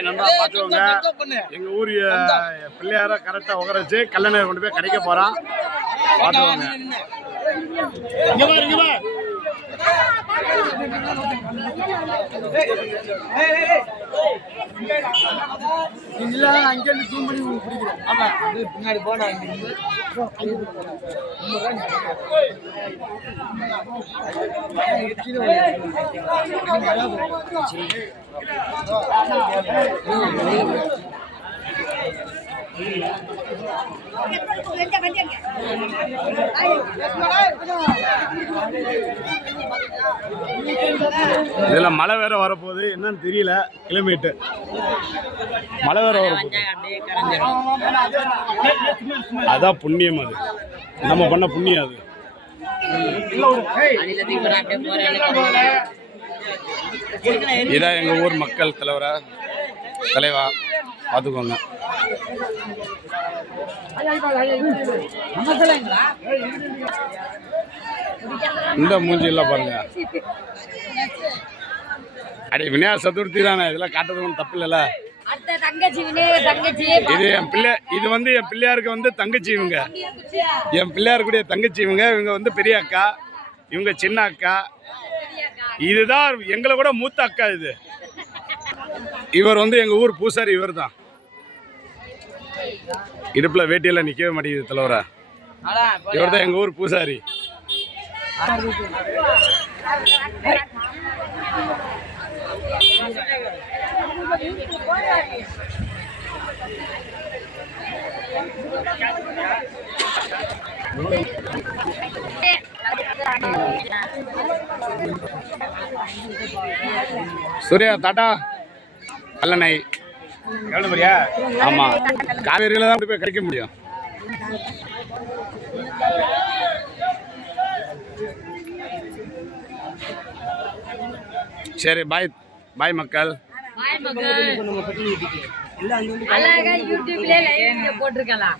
பாய் நண்பா பார்த்துக்கோங்க. எங்கள் ஊர் பிள்ளையார கரெக்டாக உகரச்சு கல்லணை கொண்டு போய் கிடைக்க போகிறான். பார்த்துக்கோங்க. அங்கிருந்து ஜூம் பண்ணி பிடிக்கிறோம். ஆமா பின்னாடி போனா இதுல மழை வேற வரப்போகுது, என்னன்னு தெரியல. கிலோமீட்டர் மழை வேற வரப்போகுது. அதான் புண்ணியம், அது நம்ம பண்ண புண்ணியம். அது இதான் எங்க ஊர் மக்கள் தலைவா பார்த்துக்கோங்க. இந்த மூஞ்சி எல்லாம் பாருங்க. அடே விநாயகர் சதுர்த்தி தானே, இதெல்லாம் காட்டுறது ஒன்றும் தப்பு இல்லைல்ல. இது என் பிள்ளை, இது வந்து என் பிள்ளையாருக்கு வந்து தங்கச்சி. இவங்க என் பிள்ளையாருக்குடைய தங்கச்சி. இவங்க வந்து பெரிய அக்கா, இவங்க சின்ன அக்கா. இதுதான் எங்களை கூட மூத்த அக்கா. இது இவர் வந்து எங்க ஊர் பூசாரி. இவர் தான் இடுப்புல வேட்டியெல்லாம் நிக்கவே மாட்டேங்குது தலைவரா. இவர் தான் எங்க ஊர் பூசாரி. சூர்யா டாடா கல்லணை எவ்வளோயா? ஆமாம், காவேரியில் தான் போய் கிடைக்க முடியும். சரி, பாய் மக்கள். அழகா யூடியூப்ல லைவ் போட்டிருக்கலாம்.